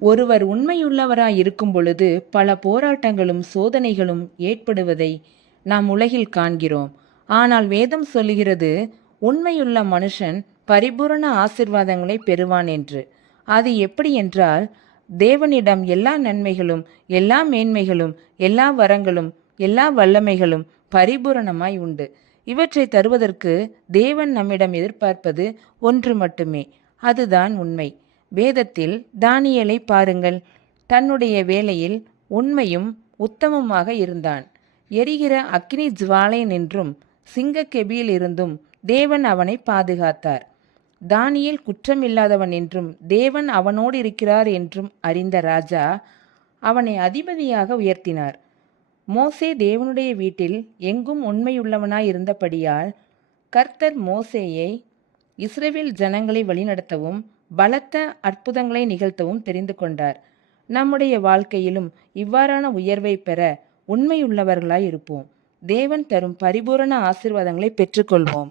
ஒருவர் உண்மையுள்ளவராய் இருக்கும் பொழுது பல போராட்டங்களும் சோதனைகளும் ஏற்படுவதை நாம் உலகில் காண்கிறோம். ஆனால் வேதம் சொல்லுகிறது, உண்மையுள்ள மனுஷன் பரிபூரண ஆசீர்வாதங்களை பெறுவான் என்று. அது எப்படி என்றால், தேவனிடம் எல்லா நன்மைகளும், எல்லா மேன்மைகளும், எல்லா வரங்களும், எல்லா வல்லமைகளும் பரிபூரணமாய் உண்டு. இவற்றை தருவதற்கு தேவன் நம்மிடம் எதிர்பார்ப்பது ஒன்று மட்டுமே, அதுதான் உண்மை. வேதத்தில் தானியேலை பாருங்கள். தன்னுடைய வேலையில் உண்மையும் உத்தமமாக இருந்தான். எரிகிற அக்கினி ஜுவாலை நின்றும் சிங்கக்கெபியில் இருந்தும் தேவன் அவனை பாதுகாத்தார். தானியேல் குற்றமில்லாதவன் என்றும் தேவன் அவனோடு இருக்கிறார் என்றும் அறிந்த ராஜா அவனை அதிபதியாக உயர்த்தினார். மோசே தேவனுடைய வீட்டில் எங்கும் உண்மையுள்ளவனாய் இருந்தபடியால் கர்த்தர் மோசேயை இஸ்ரவேல் ஜனங்களை வழிநடத்தவும் பலத்த அற்புதங்களை நிகழ்த்தவும் தெரிந்து கொண்டார். நம்முடைய வாழ்க்கையிலும் இவ்வாறான உயர்வை பெற உண்மையுள்ளவர்களாய் இருப்போம். தேவன் தரும் பரிபூரண ஆசீர்வாதங்களை பெற்றுக்கொள்வோம்.